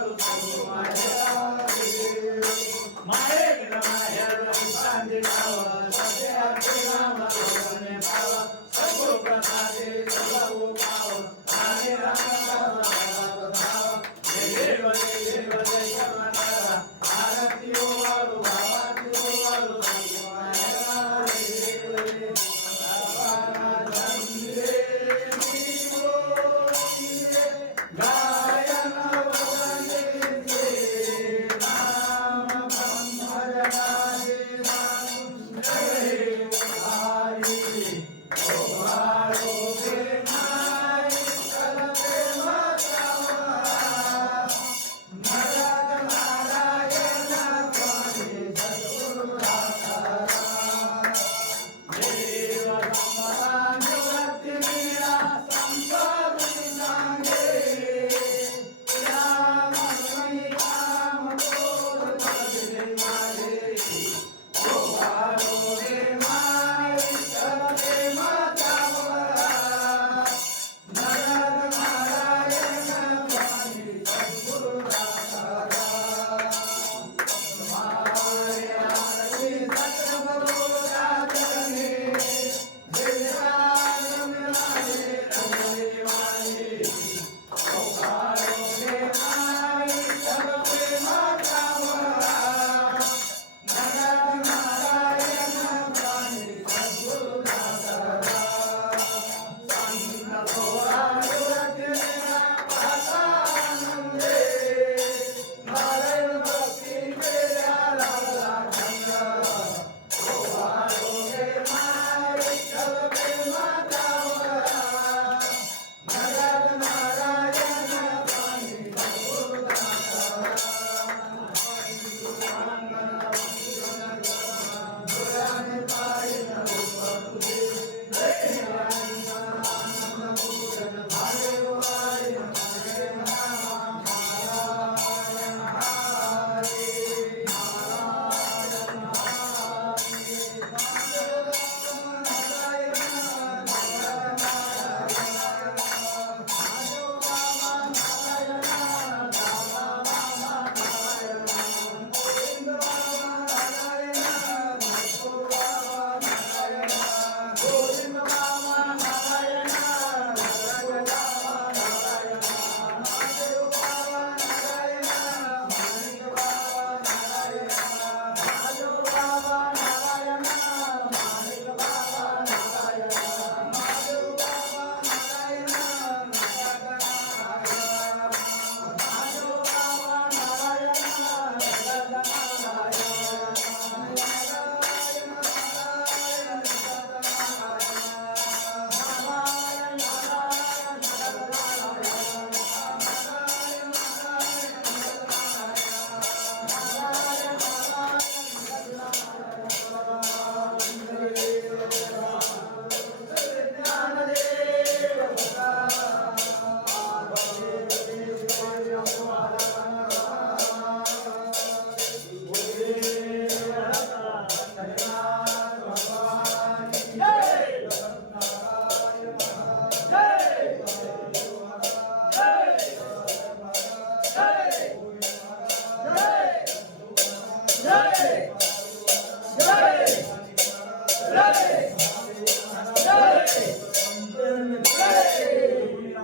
Claro.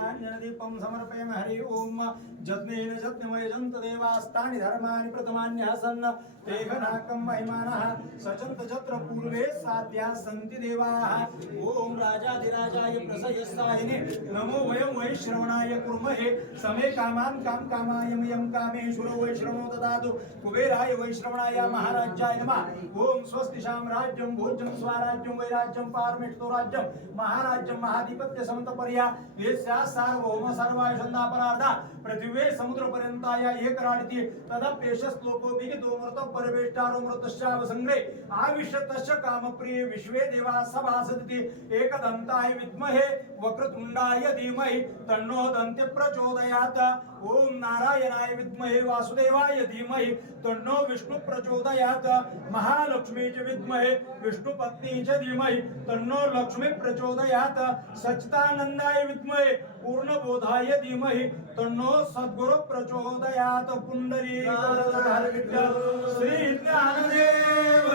नान्यदीपं समर्पयामि हरि ॐ जत्नेन देवास्तानि महिमानः जत्र पूर्वे देवाः नमो वै श्रवणाय कुर्महे समे वै श्रवणो ददातु कुबेराय वै श्रवणाय महाराजाय नमः स्वस्ति भोज्यं स्वराज्यं पारमेष्टो राज्यं महाराज्यं महाधिपत्य समन्तपर्या सार्वभौम सर्वायुषन्दापरार्धा पृथिवे समुद्रपर्यन्ताया एकराडिति तदप्येष श्लोकोऽपि दोमृत परवेष्टारोमृतश्चावसङ्ग्रे आविश्यतश्च कामप्रिये विश्वे सभासदिति विद्महे धीमहि तन्नो ओम नारायणाय विद्महे वासुदेवाय धीमहि तन्नो विष्णु प्रचोदयात् महालक्ष्मी च विद्महे विष्णु पत्नी च धीमहि तन्नो लक्ष्मी प्रचोदयात् सच्चिदानंदाय विद्महे पूर्ण बोधाय धीमहि तन्नो सद्गुरु प्रचोदयात् पुण्डरी श्री ज्ञानदेव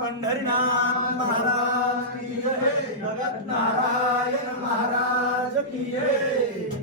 पंढरीनाथ महाराज की जय जगत नारायण महाराज की जय